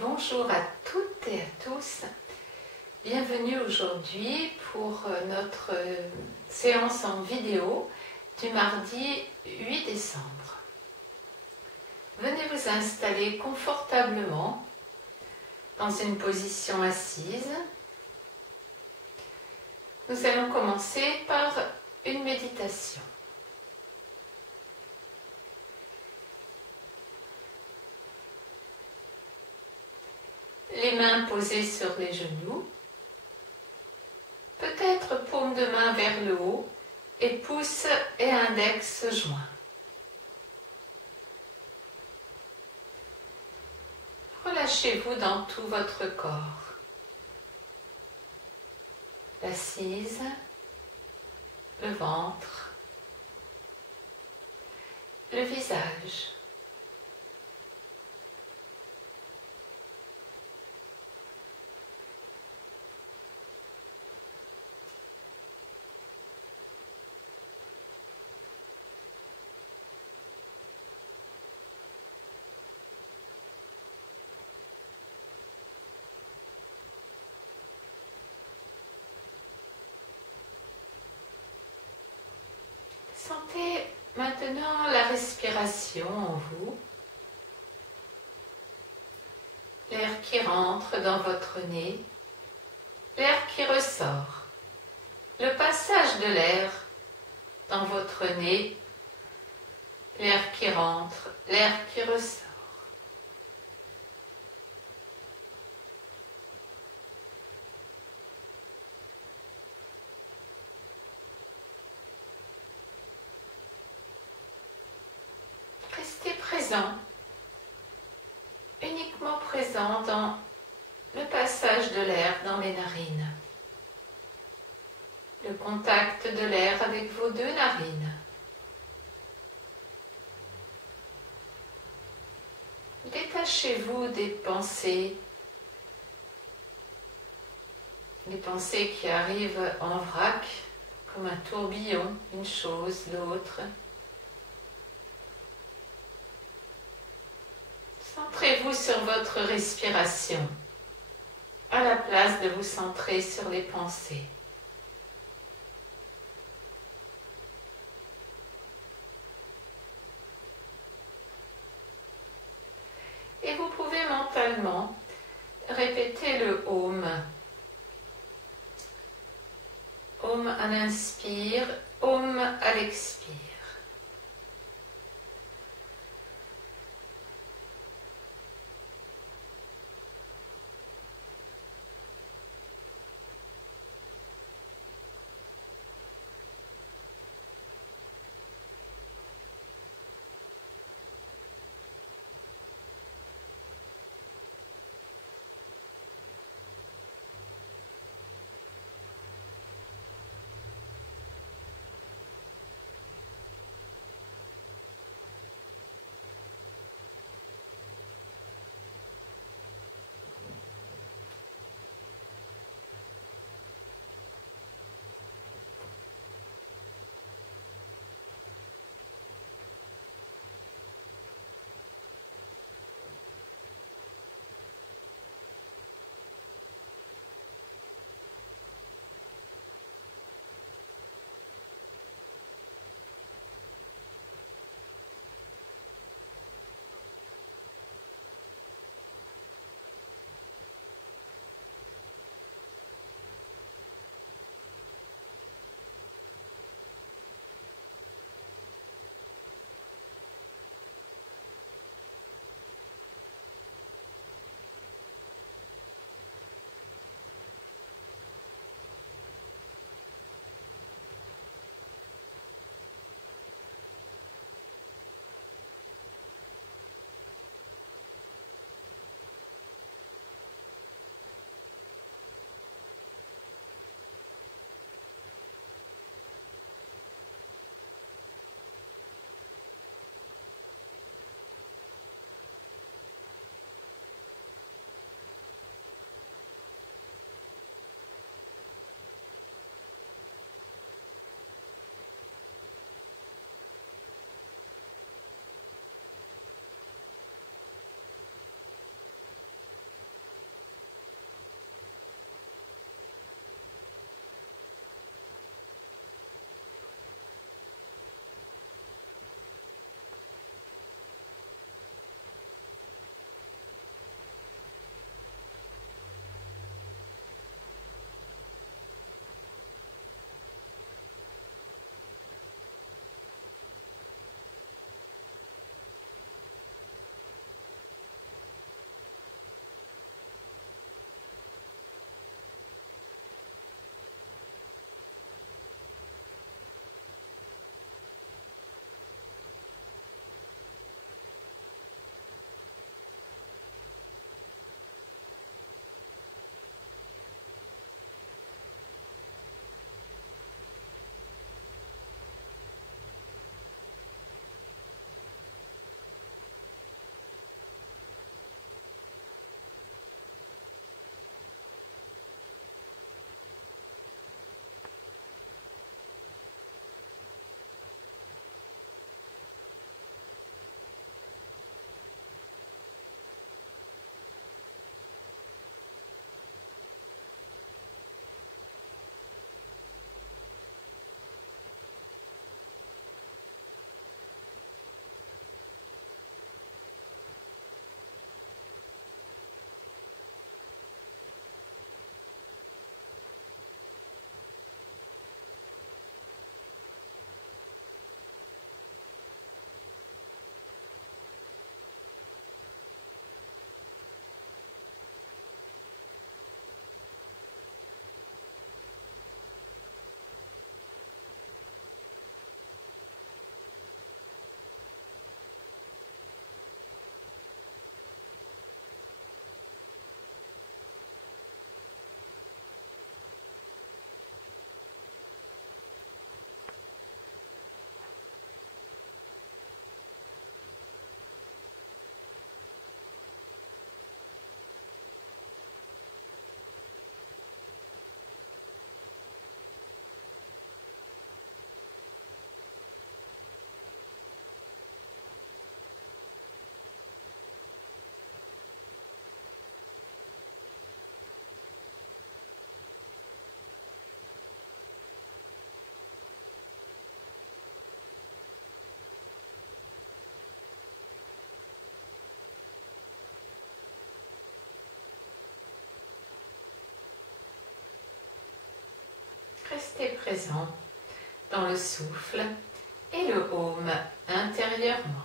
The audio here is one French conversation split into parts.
Bonjour à toutes et à tous. Bienvenue aujourd'hui pour notre séance en vidéo du mardi 8 décembre. Venez vous installer confortablement dans une position assise. Nous allons commencer par une méditation. Les mains posées sur les genoux, peut-être paume de main vers le haut et pouce et index joints. Relâchez-vous dans tout votre corps. L'assise, le ventre, le visage. Sentez maintenant la respiration en vous, l'air qui rentre dans votre nez, l'air qui ressort, le passage de l'air dans votre nez, l'air qui rentre, l'air qui ressort. Restez présent, uniquement présent dans le passage de l'air dans les narines, le contact de l'air avec vos deux narines. Détachez-vous des pensées qui arrivent en vrac, comme un tourbillon, une chose, l'autre. Centrez-vous sur votre respiration, à la place de vous centrer sur les pensées. Et vous pouvez mentalement répéter le Om. Om à l'inspire, Om à l'expire. restez présent dans le souffle et le home intérieurement.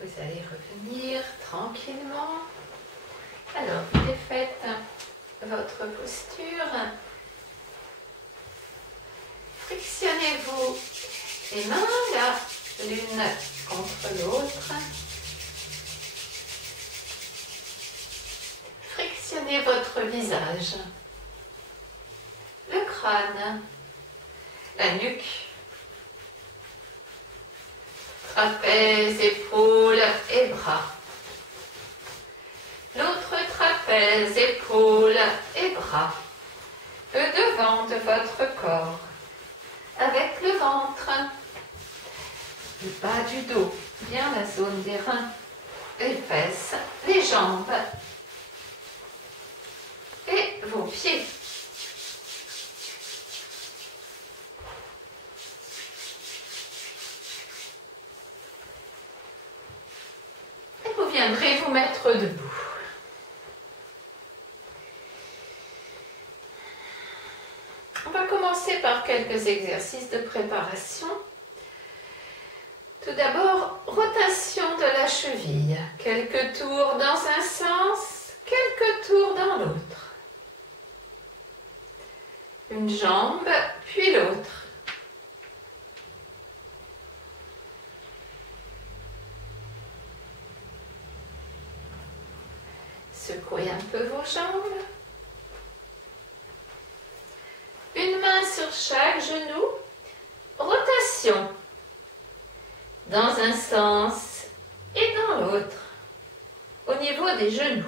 Vous allez revenir tranquillement. Alors, défaites votre posture. Frictionnez-vous les mains l'une contre l'autre. Frictionnez votre visage, le crâne, la nuque, trapèze, épaules et bras. L'autre trapèze, épaules et bras. Le devant de votre corps, avec le ventre, le bas du dos, bien la zone des reins, les fesses, les jambes et vos pieds. Et vous viendrez vous mettre debout. On va commencer par quelques exercices de préparation. Tout d'abord, rotation de la cheville. Quelques tours dans un sens, quelques tours dans l'autre. Une jambe, puis l'autre. Secouez un peu vos jambes. Une main sur chaque genou. Rotation. Dans un sens et dans l'autre. Au niveau des genoux.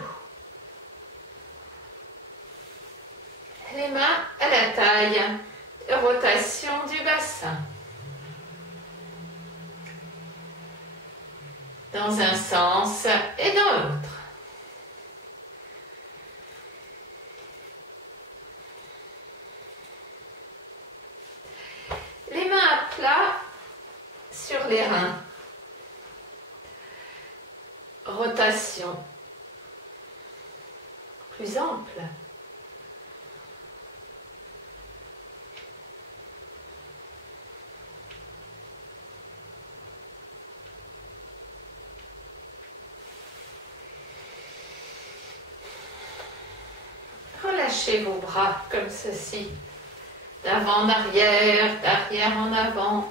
Les mains à la taille. Rotation du bassin. Dans un sens et dans l'autre. Les mains à plat sur les reins. Rotation plus ample. Relâchez vos bras comme ceci. D'avant en arrière, d'arrière en avant.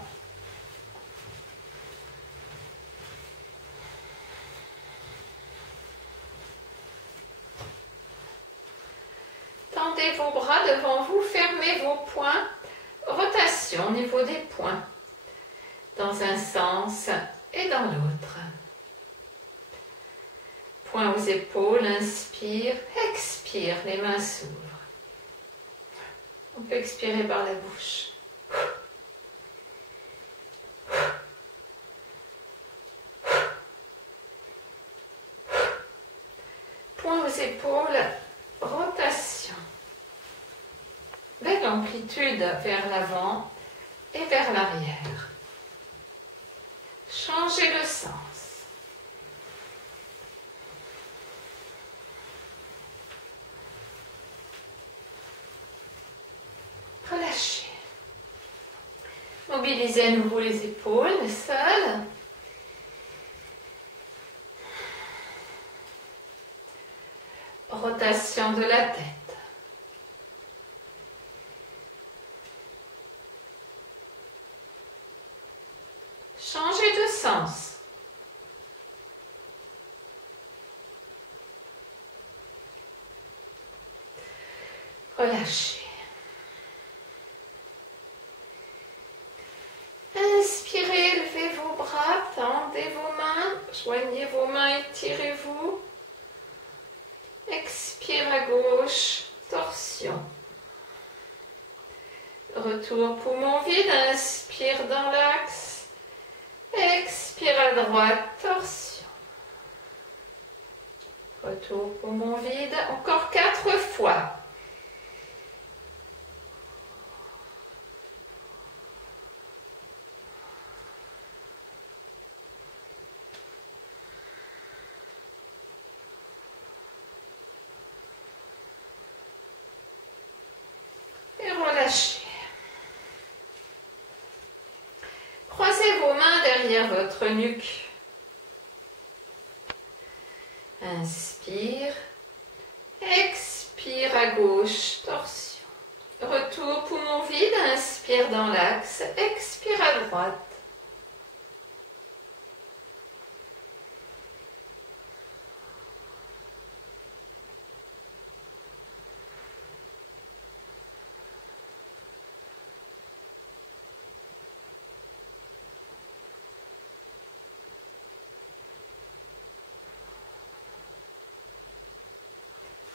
Tendez vos bras devant vous, fermez vos poings. Rotation au niveau des poings. Dans un sens et dans l'autre. Poings aux épaules, inspire, expire, les mains s'ouvrent. On peut expirer par la bouche. Poings aux épaules, rotation. belle amplitude vers l'avant et vers l'arrière. Changez le sens. Relâchez. Mobilisez à nouveau les épaules, le sol. Rotation de la tête. Changez de sens. Relâchez. Inspirez, levez vos bras, tendez vos mains, joignez vos mains, étirez-vous. Expire à gauche, torsion. Retour poumon vide, inspire dans l'axe. Expire à droite, torsion. Retour poumon vide, encore 4 fois. Relâchez. Croisez vos mains derrière votre nuque. Inspire. Expire à gauche, torsion. Retour poumon vide, inspire dans l'axe. Expire à droite.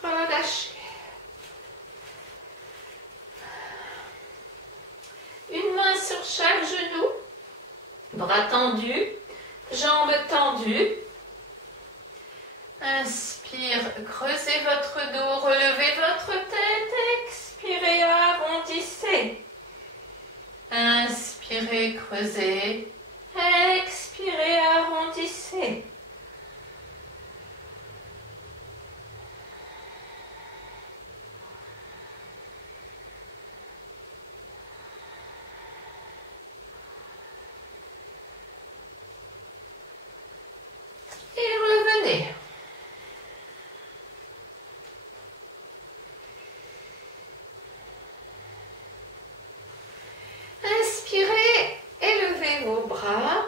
Relâchez. Une main sur chaque genou, bras tendus, jambes tendues. Inspire, creusez votre dos, relevez votre tête, expirez, arrondissez. Inspirez, creusez, expirez, arrondissez. Et revenez. Inspirez, élevez vos bras.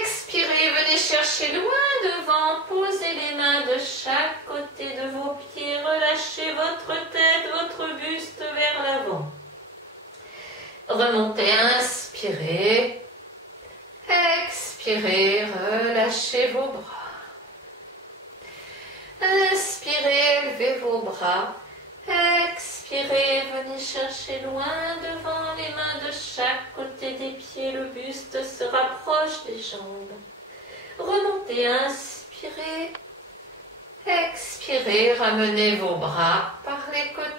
Expirez, venez chercher loin devant. Posez les mains de chaque côté de vos pieds. Relâchez votre tête, votre buste vers l'avant. Remontez, inspirez. Expirez, relâchez vos bras. Inspirez, élevez vos bras. Expirez, venez chercher loin devant, les mains de chaque côté des pieds. Le buste se rapproche des jambes. Remontez, inspirez. Expirez, ramenez vos bras par les côtés.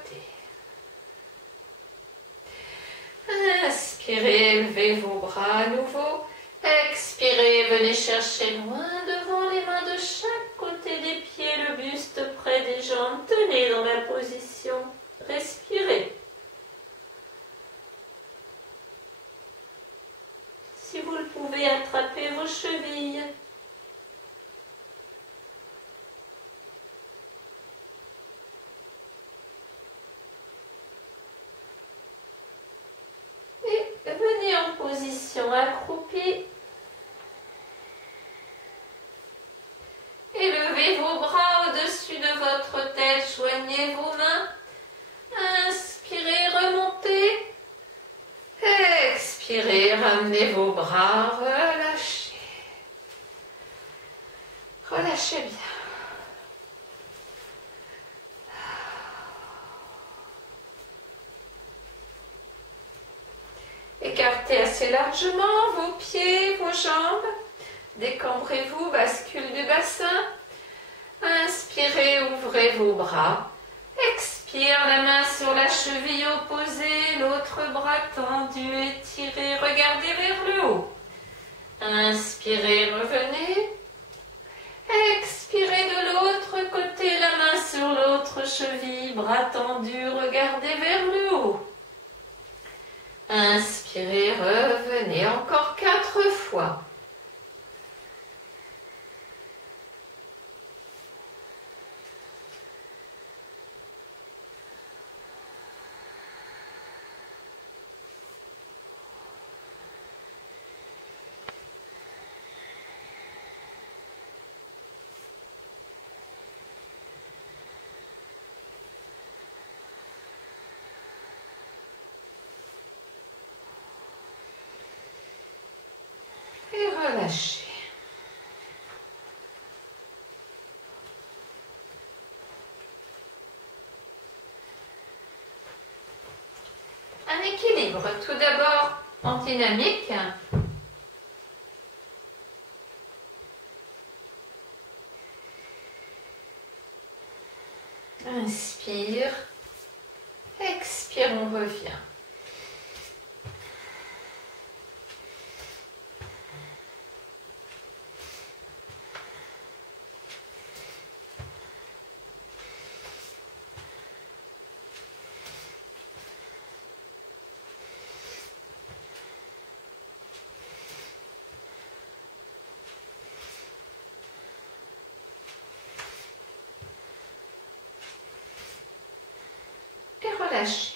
Inspirez, élevez vos bras à nouveau. Expirez, venez chercher loin devant, les mains de chaque côté des pieds, le buste près des jambes. Tenez dans la position. Respirez. Si vous le pouvez, attrapez vos chevilles. Et venez en position accroupie. Élevez vos bras au-dessus de votre tête, joignez vos mains. Inspirez, remontez. Expirez, ramenez vos bras, relâchez. Relâchez bien. Écartez assez largement vos pieds, vos jambes. Décambrez-vous, bascule du bassin. Inspirez, ouvrez vos bras. Expirez. Inspire, la main sur la cheville opposée, l'autre bras tendu, étiré, regardez vers le haut. Inspirez, revenez. Expirez de l'autre côté, la main sur l'autre cheville, bras tendu, regardez vers le haut. Inspirez, revenez, encore 4 fois. Et relâchez. Un équilibre, tout d'abord en dynamique. Inspire, expire, on revient. Relâchez.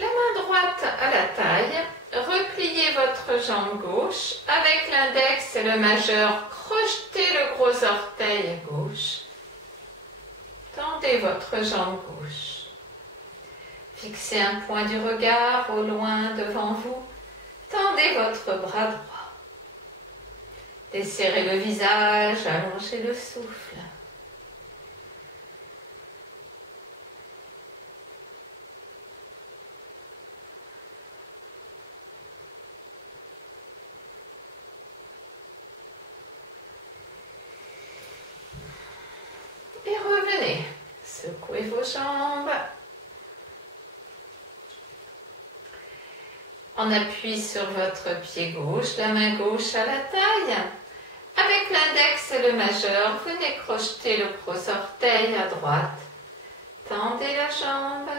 La main droite à la taille, repliez votre jambe gauche, avec l'index et le majeur, crochetez le gros orteil gauche, tendez votre jambe gauche, fixez un point du regard au loin devant vous, tendez votre bras droit, desserrez le visage, allongez le souffle. Secouez vos jambes. En appui sur votre pied gauche, la main gauche à la taille. Avec l'index et le majeur, venez crocheter le gros orteil à droite. Tendez la jambe.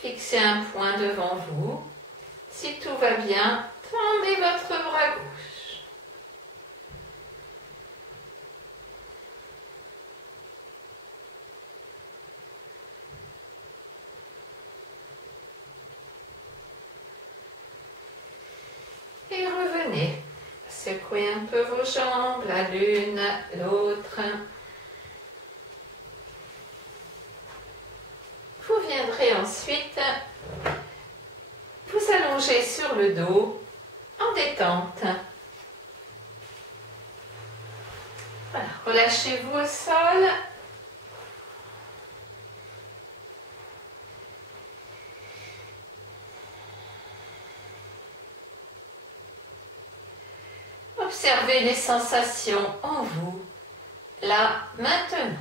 Fixez un point devant vous. Si tout va bien, tendez votre bras gauche. Et revenez. Secouez un peu vos jambes, la l'une, l'autre. Vous viendrez ensuite vous allongez sur le dos en détente. Voilà, relâchez-vous au sol. Observez les sensations en vous, là, maintenant.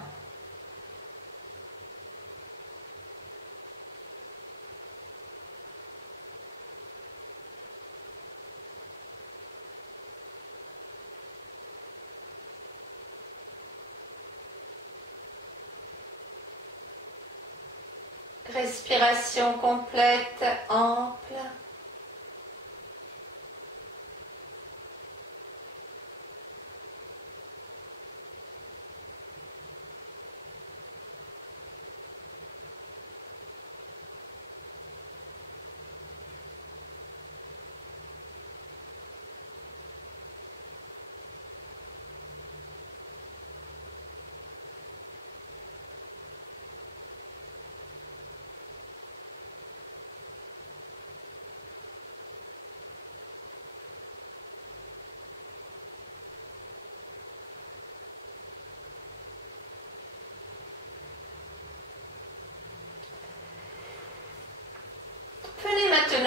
Respiration complète, ample.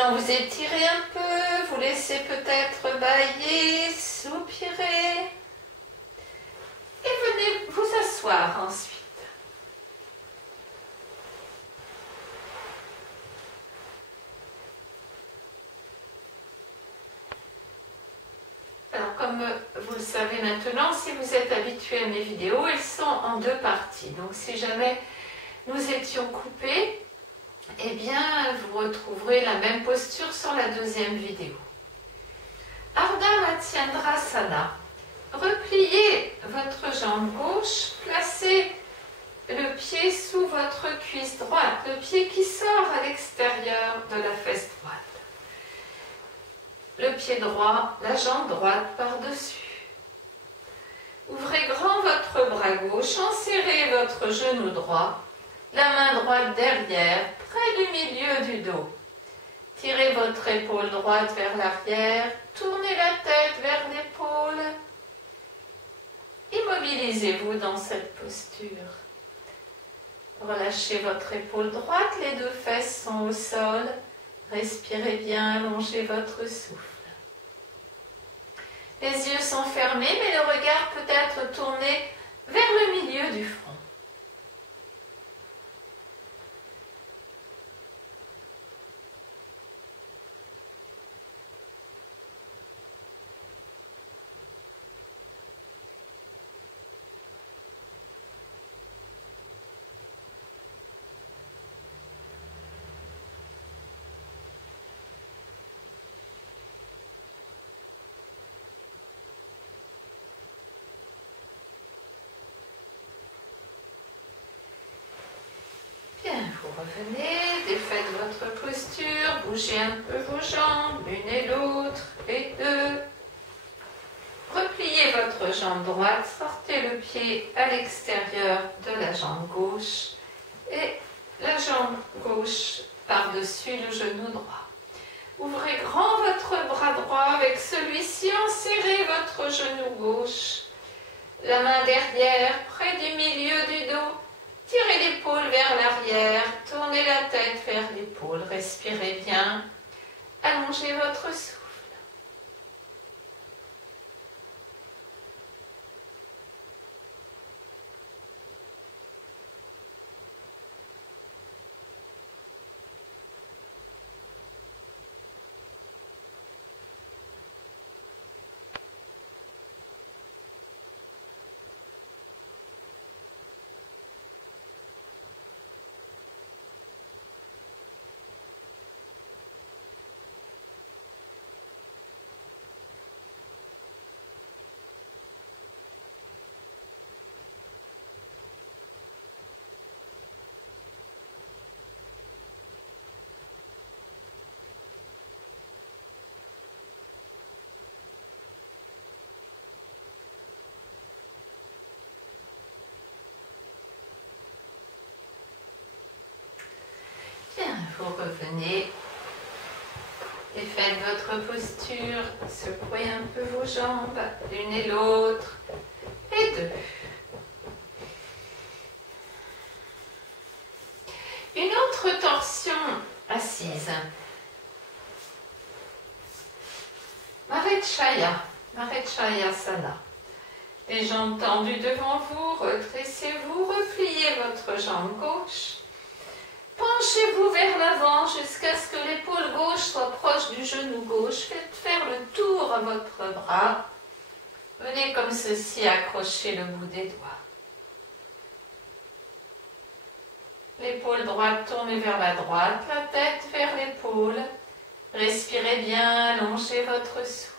Maintenant, vous étirez un peu, vous laissez peut-être bâiller, soupirer. Et venez vous asseoir ensuite. Alors, comme vous le savez maintenant, si vous êtes habitué à mes vidéos, elles sont en deux parties. Donc, si jamais nous étions coupés, eh bien, vous retrouverez la même posture sur la deuxième vidéo. Ardha Matsyendrasana. Repliez votre jambe gauche, placez le pied sous votre cuisse droite, le pied qui sort à l'extérieur de la fesse droite. Le pied droit, la jambe droite par-dessus. Ouvrez grand votre bras gauche, enserrez votre genou droit, la main droite derrière, près du milieu du dos. Tirez votre épaule droite vers l'arrière, tournez la tête vers l'épaule. Immobilisez-vous dans cette posture. Relâchez votre épaule droite, les deux fesses sont au sol. Respirez bien, allongez votre souffle. Les yeux sont fermés, mais le regard peut être tourné vers le milieu du front. Vous revenez, défaites votre posture, bougez un peu vos jambes, l'une et l'autre, les deux. Repliez votre jambe droite, sortez le pied à l'extérieur de la jambe gauche et la jambe gauche par-dessus le genou droit. Ouvrez grand votre bras droit, avec celui-ci enserrez votre genou gauche, la main derrière, près du milieu du dos. Tirez l'épaule vers l'arrière, tournez la tête vers l'épaule, respirez bien, allongez votre souffle. Vous revenez, défaites votre posture, secouez un peu vos jambes, l'une et l'autre, et deux. Une autre torsion assise. Marechayasana. Les jambes tendues devant vous, redressez-vous, repliez votre jambe gauche. Penchez-vous vers l'avant jusqu'à ce que l'épaule gauche soit proche du genou gauche. Faites faire le tour à votre bras. Venez comme ceci accrocher le bout des doigts. L'épaule droite tournée vers la droite, la tête vers l'épaule. Respirez bien, allongez votre souffle.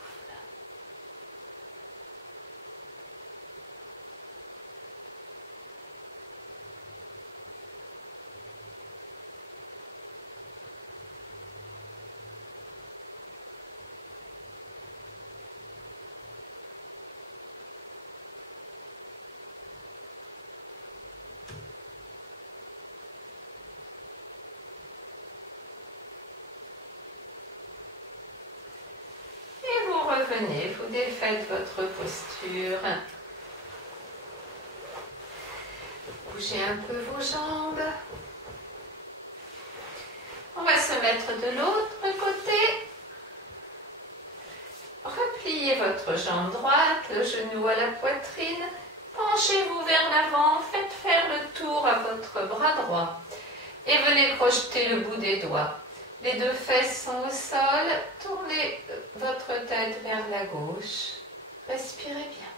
Revenez, vous défaites votre posture. Bougez un peu vos jambes. On va se mettre de l'autre côté. Repliez votre jambe droite, le genou à la poitrine. Penchez-vous vers l'avant, faites faire le tour à votre bras droit. Et venez projeter le bout des doigts. Les deux fesses sont au sol. Tournez votre tête vers la gauche. Respirez bien.